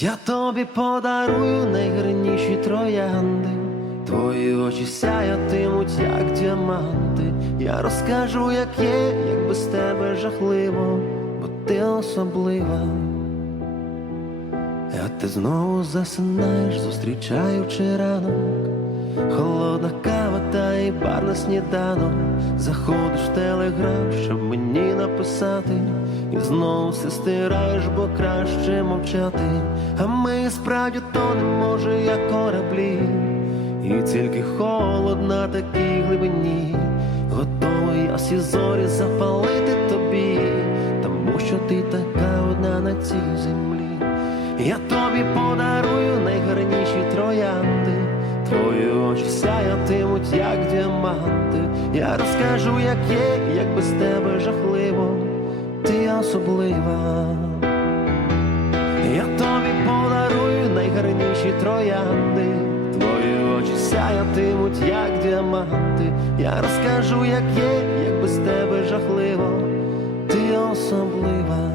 Я тобі подарую найгарніші троянди, твої очі сяятимуть, як діаманти. Я розкажу, як є, як без тебе жахливо, бо ти особлива. А ти знову засинаєш, зустрічаючи ранок. Холодна кава та і бар на сніданок. Заходиш в телеграм, щоб мені написати. І знову все стираєш, бо краще мовчати. А ми справді то не може, як кораблі. І тільки холод на такій глибині. Готовий всі зорі запалити тобі, тому що ти така одна на цій землі. Я тобі подарую найгарніші троянди. Твої очі сяятимуть, як діаманти. Я розкажу, як є, як без тебе жахливо, особлива. Я тобі подарую найгарніші троянди. Твої очі сяятимуть, як діаманти. Я розкажу, як є, як без тебе жахливо, ти особлива.